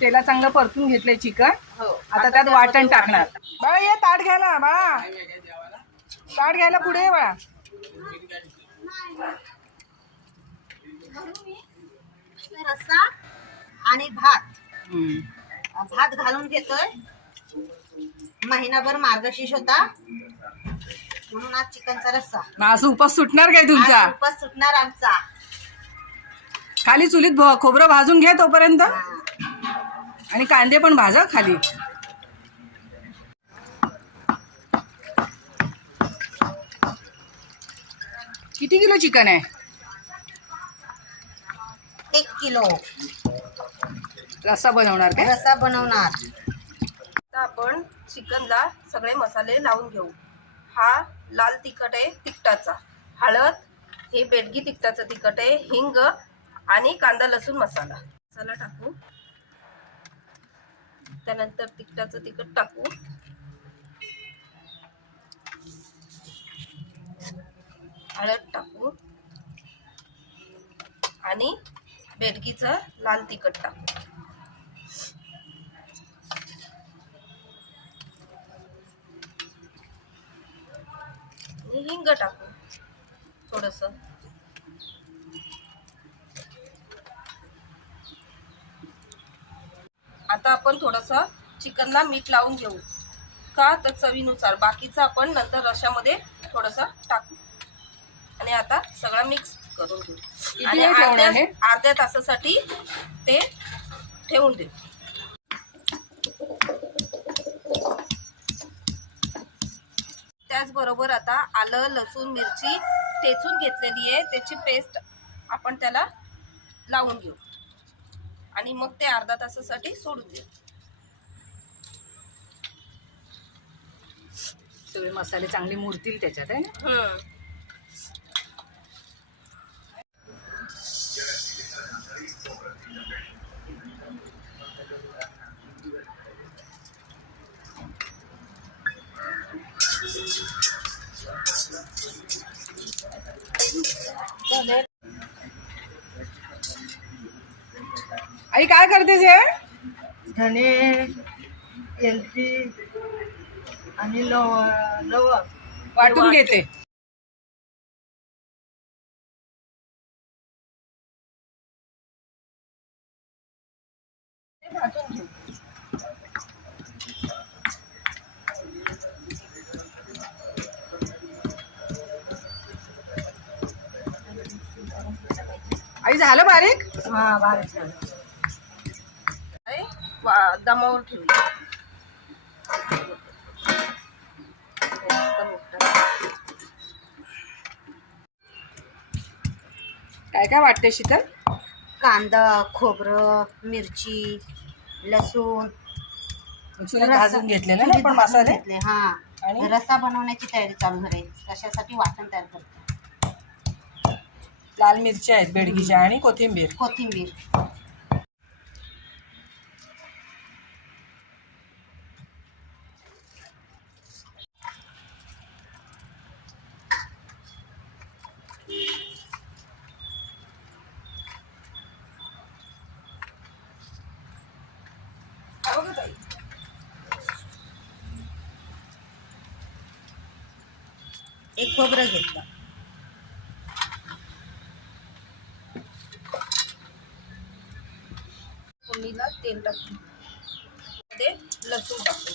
तेला चांगलं परतून घेतलंय चिकन. हो. आता त्यात वाटण टाकणार. बाळा ये ताट घ्यायला बाळा. ताट घ्यायला पुढे ये बाळा. रस्सा आणि भात. भात घालून घेतोय. महिनाभर मार्गशीर्ष होता. म्हणून आज चिकनचा रस्सा. असं उपास सुटणार काय तुमचा? उपास सुटणार आमचा. खाली चुलीत भ- खोबरं भाजून घे तोपर्यंत. आणि कांदे पण भाजा खाली. किती किलो चिकन आहे? एक किलो. रस्सा बनवणार काय? रस्सा बनवणार. आता आपण चिकनला सगळे मसाले लावून घेऊ. हा लाल तिखट आहे तिखटाचा. हळद हे बेडगी तिखटाचं तिखट आहे हिंग आणि कांदा लसूण मसाला. मसाला टाकू. त्यानंतर तिखटाचं तिखट टाकू. हळद टाकू. आणि बेडगीचं लाल तिखट टाकू. हिंग टाकू थोडस. आता आपण थोडस चिकनला मीठ लावून घेऊ. का? तर चवीनुसार. बाकीचं आपण नंतर रशामध्ये थोडस टाकू. आणि आता सगळं मिक्स करून घेऊ. आणि अर्ध्या? अर्ध्या तासासाठी ते ठेवून देऊ. त्याचबरोबर आता आलं लसूण मिरची ठेचून घेतलेली आहे. त्याची पेस्ट आपण त्याला लावून घेऊ. आणि मग ते अर्धा तासासाठी सोडून देऊ. सगळे मसाले चांगले मुरतील त्याच्यात आहे आई काय करतेस हे? धने एलची आणि लव वाटून घेते. आई झालं बारीक? हा बारीक वा- दमावर ठेवू काय काय वाटते शीतल? कांदा खोबरं मिरची लसूण. भाजून घेतलेले ना पण मसाले? घेतले, हा. आणि? रस्सा बनवण्याची तयारी चालू झाली कशासाठी वाटण तयार करतो? लाल मिरच्या आहेत बेडगीच्या आणि कोथिंबीर. कोथिंबीर हा बघा ताई. एक खोबरं घेतलं. फोडणीला तेल टाकू ते लसूण टाकू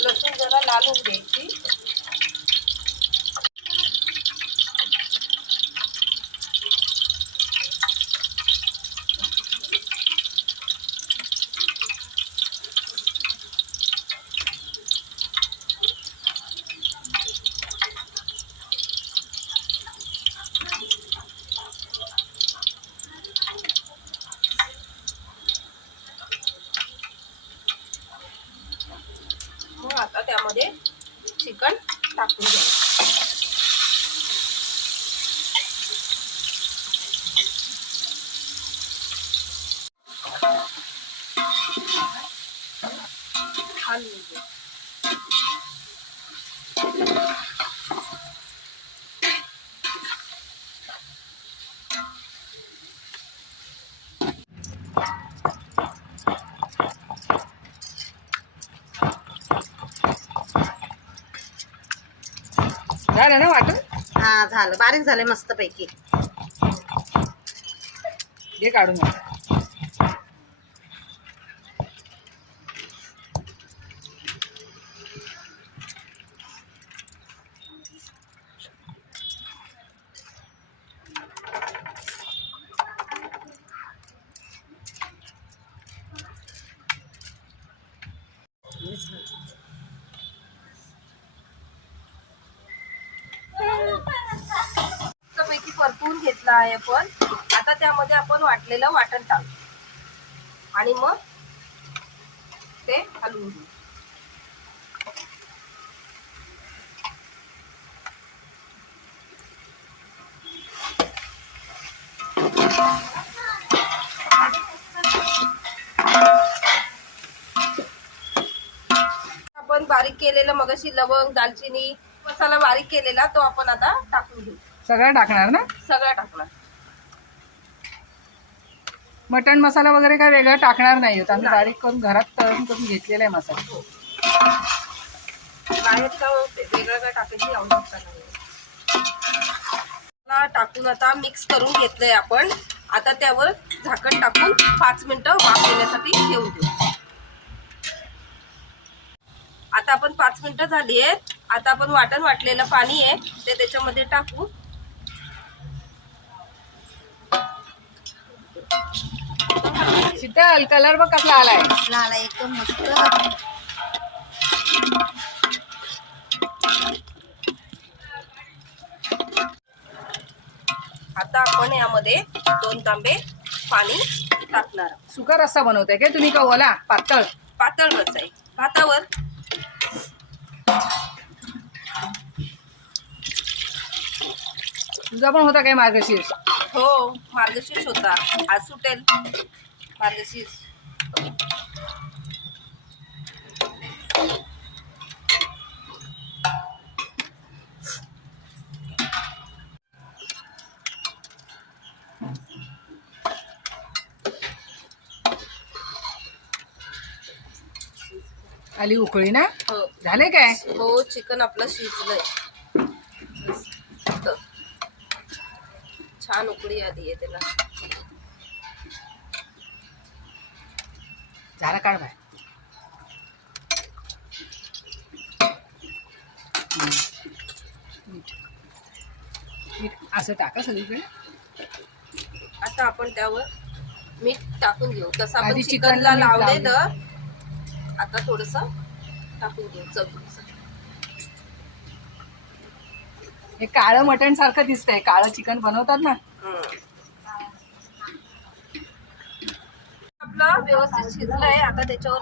लसूण जरा लाल होऊन द्यायची मग आता त्यामध्ये चिकन टाकून घ्यायचं. झालं ना वाटून? हा झालं. बारीक झालंय मस्त पैकी हे काढून घेतला आहे पण आता त्यामध्ये आपण वाटलेलं वाटण टाकू. आणि मग ते हलवून घेऊ. आपण बारीक केलेलं मगाशी लवंग दालचिनी मसाला बारीक केलेला तो आपण आता टाकून घेऊ. सगळं टाकणार ना? सगळं टाकणार. मटण मसाला वगैरे काय वेगळं टाकणार नाही होत आम्ही बारीक करून घरात तळून करून घेतलेला आहे मसाला. बाहेर का वेगळं काय टाकायची आवश्यकता नाही ला टाकून आता मिक्स करून घेतलंय आपण. आता त्यावर झाकण टाकून पाच मिनिटं वाफ येण्यासाठी ठेवून देऊ. आता आपण पाच मिनिटं झाली आहेत. आता आपण वाटण वाटलेलं पाणी आहे ते त्याच्यामध्ये टाकू. शीतल कलर बघ कसला आलाय. लाल एकदम मस्त. आता आपण यामध्ये दोन तांबे पाणी टाकणार. आहोत. सुका रस्सा बनवताय काय तुम्ही का ओला? पातळ. पातळ रस आहे. भातावर. तुझा पण होता काय मार्गशीर्ष? हो मार्गशीर्ष होता. आज सुटेल. मार्गशीर्ष. आली उकळी ना? हो. झाले काय? हो चिकन आपलं शिजलंय. छान उकळी आली आहे त्याला. झाला काढ बाय असं टाका सगळीकडे. आता आपण त्यावर मीठ टाकून घेऊ. तसं आपण चिकनला लावलेलं आता थोडस टाकून घेऊ. चवीनुसार हे काळं मटण सारखं दिसतंय. काळं चिकन बनवतात ना. आपलं व्यवस्थित शिजलंय. आता त्याच्यावर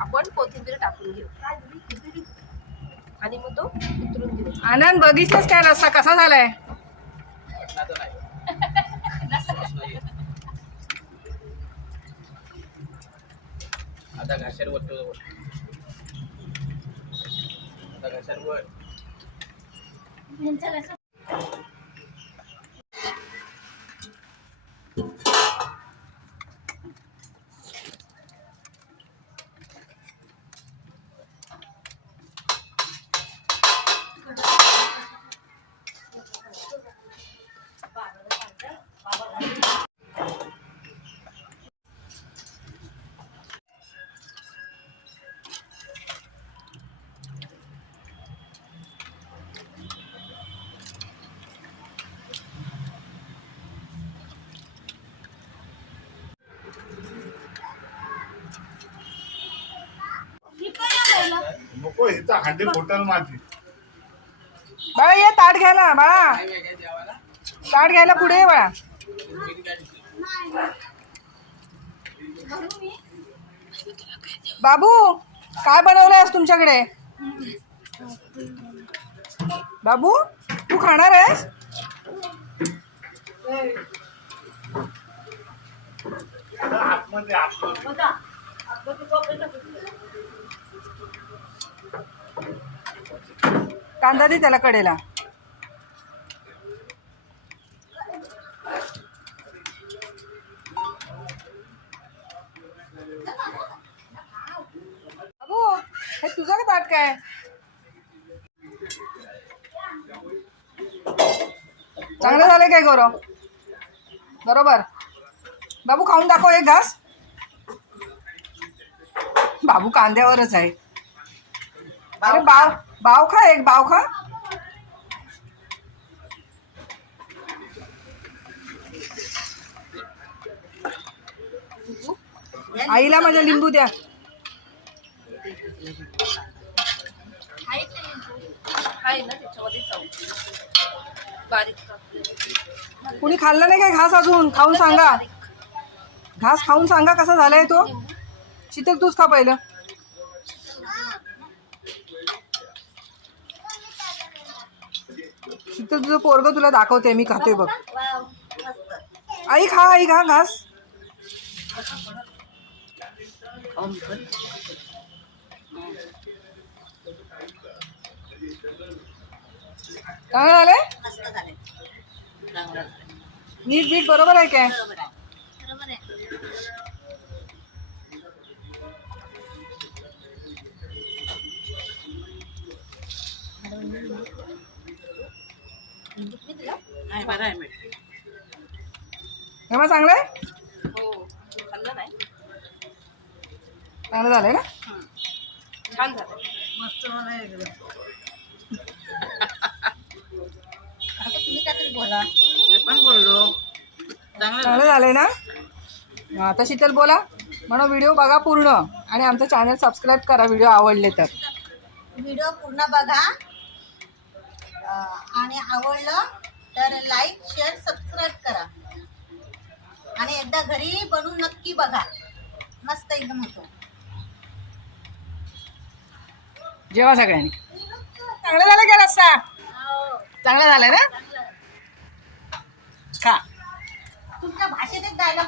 आपण कोथिंबीर टाकून घेऊ. आणि मग तो उतरून घेऊ. आनंद बघितलंच काय रस्सा कसा झालाय? आता घाशावर वरतो आता घाशावर 你们再来说 नको होटल माझी. बाळा ये ताट घ्यायला बाळा. ताट घ्यायला पुढे ये बाळा? बाबू काय बनवलंय आज तुमच्याकडे? बाबू तू खाणार आहेस? आतमध्ये आतमध्ये कांदा दे त्याला कडेला. हे तुझं का ताट काय चांगलं झालंय काय गौरव बरोबर. बाबू खाऊन दाखव एक घास. बाबू कांद्यावरच आहे. अरे बाव बाव खा एक बाव खा. आईला माझ्या लिंबू द्या. कुणी खाल्लं नाही काय घास अजून? खाऊन सांगा. घास खाऊन सांगा कसा झालाय तो. शीतल तूच खा पहिलं. शीतल तुझं पोरग तुला दाखवते मी खाते बघ. आई खा आई खा घास. मस्त झालंय. नीट बीट बरोबर आहे काय? नाही, बरं आहे मीठ. चांगलं आहे? हो खाल्लं नाही. चांगलं झालंय ना? छान झालं. आता तुम्ही काहीतरी बोला. चांगलं झालंय ना? हा, आता शीतल बोला. म्हणून व्हिडिओ बघा पूर्ण आणि आमचं चॅनल सबस्क्राईब करा व्हिडिओ आवडले तर. व्हिडिओ पूर्ण बघा. अं, आणि आवडलं तर लाईक शेअर सबस्क्राईब करा. आणि एकदा घरी बनवून नक्की बघा. मस्त एकदम होतो. जेवा सगळ्यांनी. चांगलं झालं का रस्सा? चांगलं झालंय ना? खा. तुमच्या भाषेत एक डायलॉग